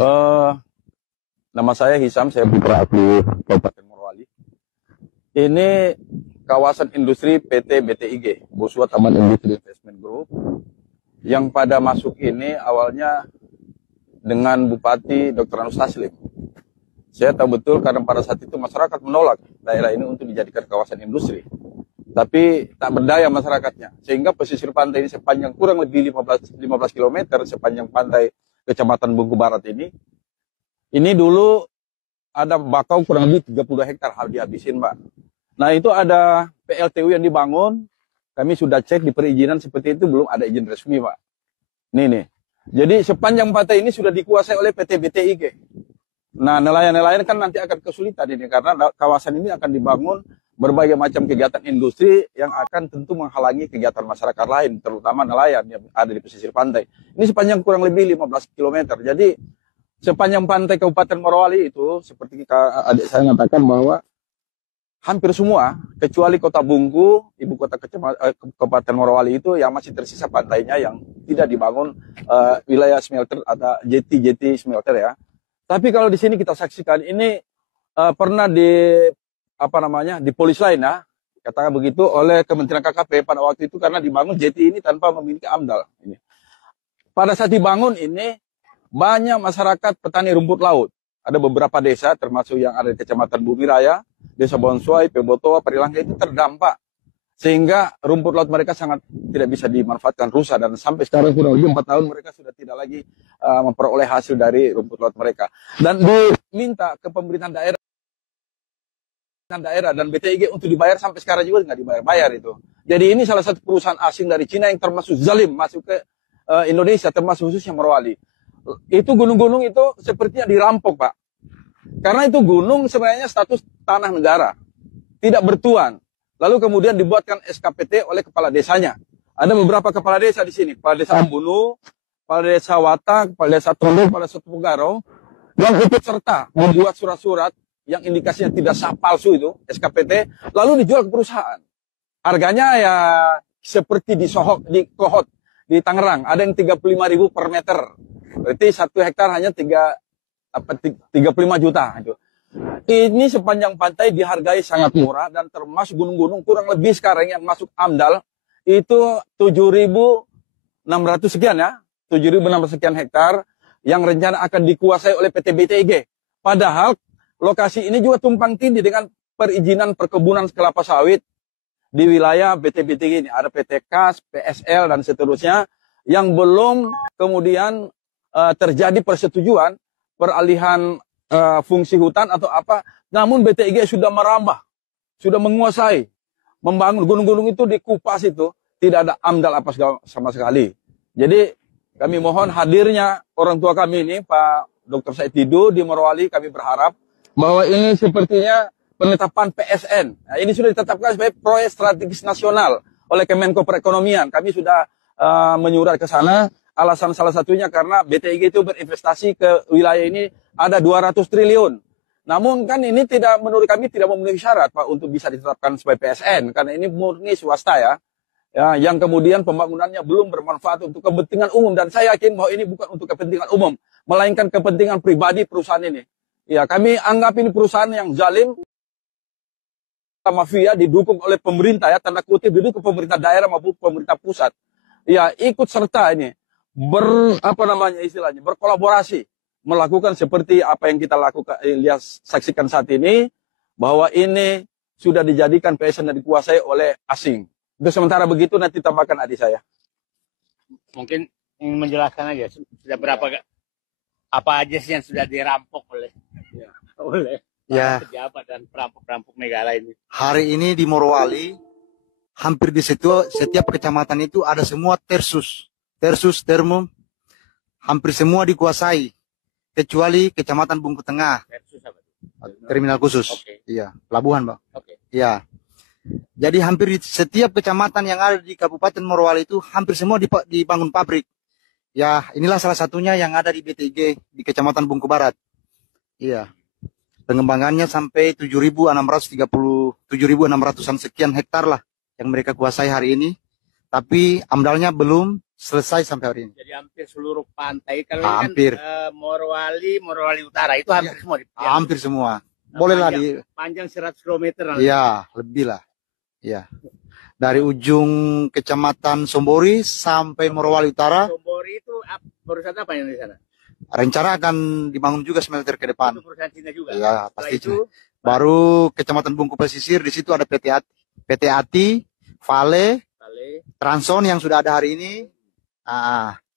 Eh, Nama saya Hisam, saya putra asli Kabupaten Morowali. Ini kawasan industri PT BTIG, Boswa Taman Industri Investment Group, yang pada masuk ini awalnya dengan Bupati Dr. Anus Taslim. Saya tahu betul karena pada saat itu masyarakat menolak daerah ini untuk dijadikan kawasan industri. Tapi tak berdaya masyarakatnya, sehingga pesisir pantai ini sepanjang kurang lebih 15 km sepanjang pantai Kecamatan Bungku Barat ini dulu ada bakau kurang lebih 32 hektar harus dihabisin, Mbak. Nah, itu ada PLTU yang dibangun, kami sudah cek di perizinan seperti itu, belum ada izin resmi, Pak. Nih. Jadi sepanjang pantai ini sudah dikuasai oleh PT BTIG. Nah, nelayan-nelayan kan nanti akan kesulitan ini, karena kawasan ini akan dibangun berbagai macam kegiatan industri yang akan tentu menghalangi kegiatan masyarakat lain, terutama nelayan yang ada di pesisir pantai. Ini sepanjang kurang lebih 15 km. Jadi sepanjang pantai Kabupaten Morowali itu, seperti adik saya mengatakan bahwa hampir semua, kecuali Kota Bungku, ibu kota Kabupaten Morowali itu yang masih tersisa pantainya yang tidak dibangun wilayah smelter atau jeti smelter ya. Tapi kalau di sini kita saksikan ini pernah di polis lain ya, katakan begitu oleh Kementerian KKP pada waktu itu karena dibangun jeti ini tanpa memiliki AMDAL. Ini. Pada saat dibangun ini banyak masyarakat petani rumput laut. Ada beberapa desa termasuk yang ada di Kecamatan Bumi Raya, Desa Bonsuai, Pebotoa, Parilangga itu terdampak. Sehingga rumput laut mereka sangat tidak bisa dimanfaatkan, rusak, dan sampai sekarang kurang lebih 4 tahun mereka sudah tidak lagi memperoleh hasil dari rumput laut mereka. Dan diminta ke pemerintahan daerah dan BTIG untuk dibayar, sampai sekarang juga nggak dibayar itu. Jadi ini salah satu perusahaan asing dari Cina yang termasuk zalim masuk ke Indonesia, termasuk khususnya Morowali. Itu gunung-gunung itu sepertinya dirampok, Pak. Karena itu gunung sebenarnya status tanah negara, tidak bertuan. Lalu kemudian dibuatkan SKPT oleh kepala desanya. Ada beberapa kepala desa di sini, kepala desa Ambunu, kepala desa Wata, kepala desa Tondo, kepala desa Tupugaro, yang ikut serta membuat surat-surat yang indikasinya tidak sah, palsu itu, SKPT, lalu dijual ke perusahaan. Harganya ya seperti di Kohot, di Tangerang, ada yang 35.000 per meter. Berarti 1 hektar hanya 35 juta. Ini sepanjang pantai dihargai sangat murah dan termasuk gunung-gunung kurang lebih sekarang yang masuk AMDAL itu 7.600 sekian ya. 7.600 sekian hektar yang rencana akan dikuasai oleh PT BTIG. Padahal lokasi ini juga tumpang tindih dengan perizinan perkebunan kelapa sawit di wilayah PT BTIG ini. Ada PT KAS, PSL, dan seterusnya yang belum kemudian terjadi persetujuan peralihan fungsi hutan atau apa, namun BTIG sudah merambah, sudah menguasai, membangun gunung-gunung itu dikupas itu, tidak ada AMDAL apa sama sekali. Jadi kami mohon hadirnya orang tua kami ini, Pak Dr. Said Didu di Morowali, kami berharap bahwa ini sepertinya penetapan PSN. Nah, ini sudah ditetapkan sebagai proyek strategis nasional oleh Kemenko Perekonomian. Kami sudah menyurat ke sana. Alasan salah satunya karena BTIG itu berinvestasi ke wilayah ini ada 200 triliun. Namun kan ini menurut kami tidak memenuhi syarat, Pak, untuk bisa ditetapkan sebagai PSN. Karena ini murni swasta ya. Yang kemudian pembangunannya belum bermanfaat untuk kepentingan umum. Dan saya yakin bahwa ini bukan untuk kepentingan umum, melainkan kepentingan pribadi perusahaan ini. Ya, kami anggap ini perusahaan yang zalim, mafia, didukung oleh pemerintah ya, tanda kutip didukung pemerintah daerah maupun pemerintah pusat. Ya, ikut serta ini. Berkolaborasi melakukan seperti apa yang kita lakukan, saksikan saat ini, bahwa ini sudah dijadikan PSN dan dikuasai oleh asing. Untuk sementara begitu, nanti tambahkan adik saya. Mungkin ingin menjelaskan aja sudah berapa apa aja sih yang sudah dirampok oleh pejabat dan perampok-perampok negara ini. Hari ini di Morowali hampir di situ setiap kecamatan itu ada semua tersus, termum, hampir semua dikuasai, kecuali Kecamatan Bungku Tengah. Tersus apa itu? Terminal khusus. Okay. Iya, pelabuhan, Bang. Okay. Iya. Jadi hampir di setiap kecamatan yang ada di Kabupaten Morowali itu hampir semua dibangun pabrik. Ya, inilah salah satunya yang ada di BTIG di Kecamatan Bungku Barat. Iya. Pengembangannya sampai 7.630, 7.600-an sekian hektar lah yang mereka kuasai hari ini. tapi amdalnya belum selesai sampai hari ini. Jadi hampir seluruh pantai. Kalau Hampir. ini kan Morowali Utara itu hampir semua. Hampir semua. Bolehlah di Panjang 100 km. Iya, lebih lah. Iya. Dari ujung kecamatan Sombori sampai Morowali Utara, Sombori itu perusahaan apa yang di sana? rencana akan dibangun juga smelter ke depan. Itu perusahaan Cina juga. Iya, Setelah pasti. itu Baru kecamatan Bungku Pesisir, di situ ada PT Ati, Vale, Transon yang sudah ada hari ini.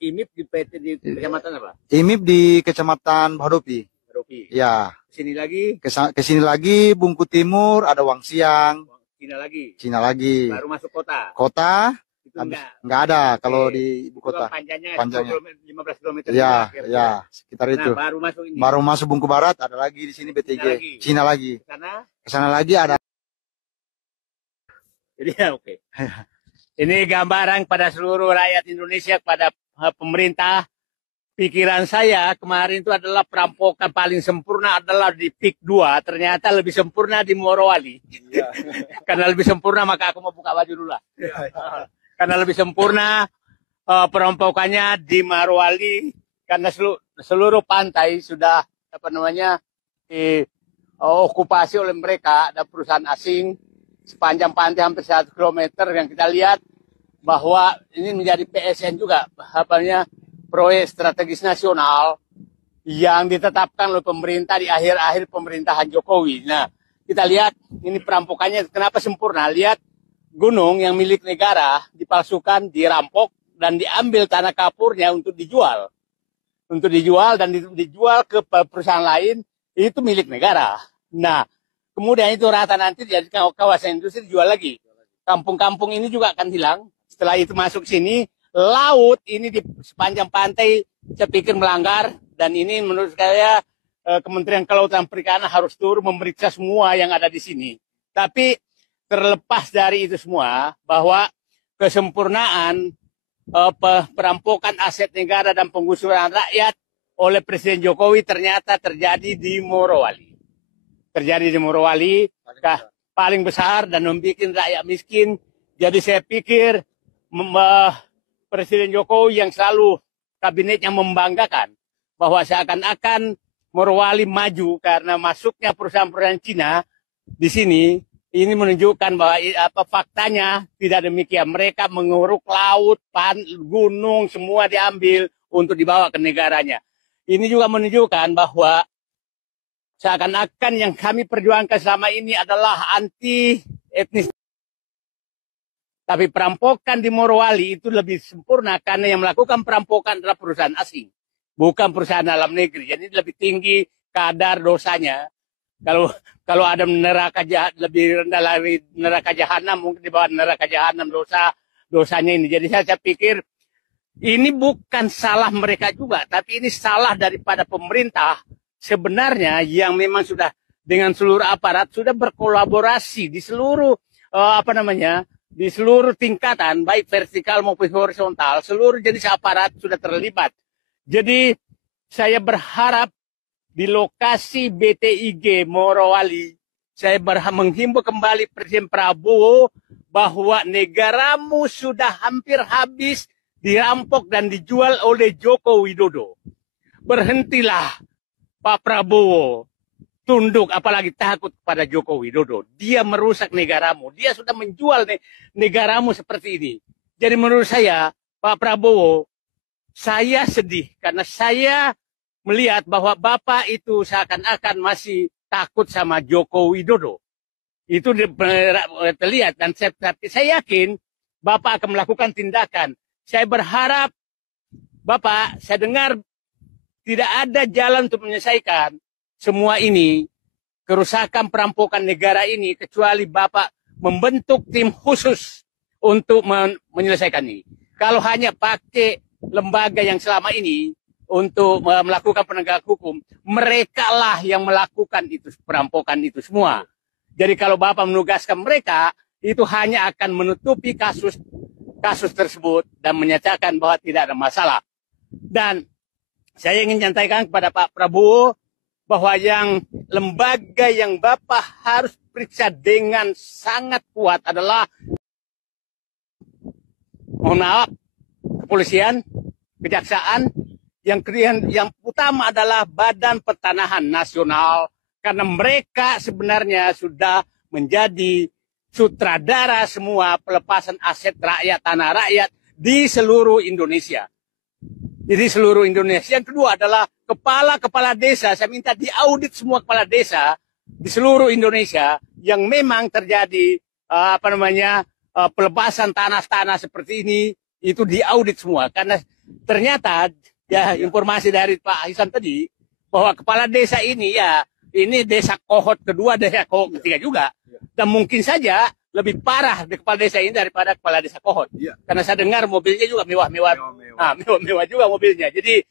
IMIP di PT di kecamatan apa? IMIP di kecamatan Bahodopi. Rofi. Ya, Sini lagi ke sini lagi Bungku Timur, ada Wangsiang, Cina lagi. Cina lagi. Baru masuk kota. Kota Itu nggak ada kalau di ibu Itu kan kota. panjangnya, Panjangnya. 15 km. Ya, ya, sekitar Nah, itu. baru masuk ini. Baru masuk Bungku Barat, ada lagi di sini BTG. Cina lagi. Karena Ke sana lagi ada. jadi ya oke. Ini gambaran pada seluruh rakyat Indonesia, kepada pemerintah. Pikiran saya kemarin itu adalah perampokan paling sempurna adalah di PIK 2. Ternyata lebih sempurna di Morowali. Iya. Karena lebih sempurna maka aku mau buka baju dulu lah. Karena lebih sempurna perampokannya di Morowali. Karena seluruh pantai sudah okupasi oleh mereka dan perusahaan asing. Sepanjang pantai hampir 1 km yang kita lihat bahwa ini menjadi PSN juga proyek strategis nasional yang ditetapkan oleh pemerintah di akhir-akhir pemerintahan Jokowi. Nah, kita lihat ini perampokannya kenapa sempurna. Lihat gunung yang milik negara dipalsukan, dirampok, dan diambil tanah kapurnya untuk dijual. Untuk dijual dan dijual ke perusahaan lain, itu milik negara. Nah, kemudian itu rata nanti jadi kawasan industri dijual lagi. Kampung-kampung ini juga akan hilang. Setelah itu masuk sini, laut ini di sepanjang pantai saya pikir melanggar, dan ini menurut saya Kementerian Kelautan Perikanan harus turun memeriksa semua yang ada di sini. Tapi terlepas dari itu semua, bahwa kesempurnaan perampokan aset negara dan penggusuran rakyat oleh Presiden Jokowi ternyata terjadi di Morowali. Terjadi di Morowali paling besar dan membuat rakyat miskin. Jadi saya pikir Presiden Jokowi yang selalu kabinetnya membanggakan bahwa seakan-akan Morowali maju karena masuknya perusahaan-perusahaan Cina di sini, ini menunjukkan bahwa faktanya tidak demikian. Mereka menguruk laut, gunung, semua diambil untuk dibawa ke negaranya. Ini juga menunjukkan bahwa seakan-akan yang kami perjuangkan selama ini adalah anti etnis. Tapi perampokan di Morowali itu lebih sempurna karena yang melakukan perampokan adalah perusahaan asing, bukan perusahaan dalam negeri. Jadi lebih tinggi kadar dosanya. Kalau ada neraka jahat lebih rendah dari neraka jahanam, mungkin di bawah neraka jahanam dosanya ini. Jadi saya pikir ini bukan salah mereka juga, tapi ini salah daripada pemerintah sebenarnya yang memang sudah dengan seluruh aparat sudah berkolaborasi di seluruh di seluruh tingkatan, baik vertikal maupun horizontal, seluruh jenis aparat sudah terlibat. Jadi saya berharap di lokasi BTIG Morowali, saya menghimbau kembali Presiden Prabowo bahwa negaramu sudah hampir habis dirampok dan dijual oleh Joko Widodo. Berhentilah Pak Prabowo. Tunduk, apalagi takut pada Joko Widodo. Dia merusak negaramu. Dia sudah menjual negaramu seperti ini. Jadi menurut saya, Pak Prabowo, saya sedih karena saya melihat bahwa Bapak itu seakan-akan masih takut sama Joko Widodo. Itu terlihat dan saya yakin Bapak akan melakukan tindakan. Saya berharap Bapak, saya dengar tidak ada jalan untuk menyelesaikan semua ini, kerusakan perampokan negara ini, kecuali Bapak membentuk tim khusus untuk menyelesaikan ini. Kalau hanya pakai lembaga yang selama ini untuk melakukan penegakan hukum, mereka lah yang melakukan itu, perampokan itu semua. Jadi kalau Bapak menugaskan mereka, itu hanya akan menutupi kasus tersebut dan menyatakan bahwa tidak ada masalah. Dan saya ingin nyampaikan kepada Pak Prabowo, bahwa yang lembaga yang Bapak harus periksa dengan sangat kuat adalah mohon maaf, kepolisian, kejaksaan, yang utama adalah Badan Pertanahan Nasional, karena mereka sebenarnya sudah menjadi sutradara semua pelepasan aset rakyat, tanah rakyat di seluruh Indonesia. Jadi seluruh Indonesia. Yang kedua adalah kepala-kepala desa. Saya minta diaudit semua kepala desa di seluruh Indonesia yang memang terjadi pelepasan tanah-tanah seperti ini, itu diaudit semua. Karena ternyata ya informasi dari Pak Hisan tadi bahwa kepala desa ini ya ini desa kohot kedua, desa kohot ketiga juga. Dan mungkin saja lebih parah di kepala desa ini daripada kepala desa kohot. Iya. Karena saya dengar mobilnya juga mewah-mewah. Mewah-mewah juga mobilnya. Jadi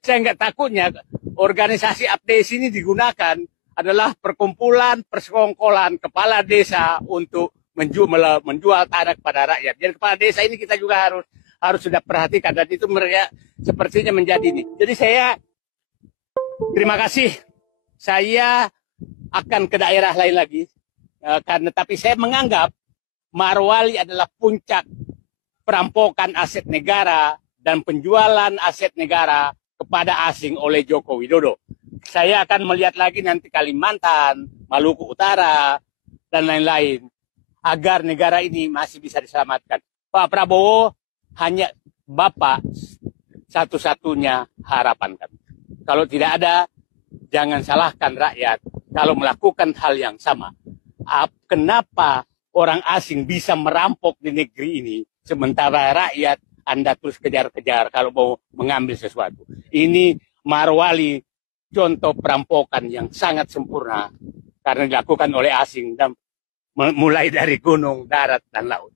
saya nggak takutnya organisasi APDES ini digunakan adalah perkumpulan persekongkolan kepala desa untuk menjual tanah kepada rakyat. Jadi kepala desa ini kita juga harus sudah perhatikan, dan itu mereka sepertinya menjadi ini. Jadi saya terima kasih. Saya akan ke daerah lain lagi. Tapi saya menganggap Morowali adalah puncak perampokan aset negara dan penjualan aset negara kepada asing oleh Joko Widodo. Saya akan melihat lagi nanti Kalimantan, Maluku Utara, dan lain-lain agar negara ini masih bisa diselamatkan. Pak Prabowo hanya Bapak satu-satunya harapan kami. Kalau tidak ada, jangan salahkan rakyat kalau melakukan hal yang sama. Kenapa orang asing bisa merampok di negeri ini, sementara rakyat Anda terus kejar-kejar kalau mau mengambil sesuatu. Ini Morowali contoh perampokan yang sangat sempurna karena dilakukan oleh asing dan mulai dari gunung, darat, dan laut.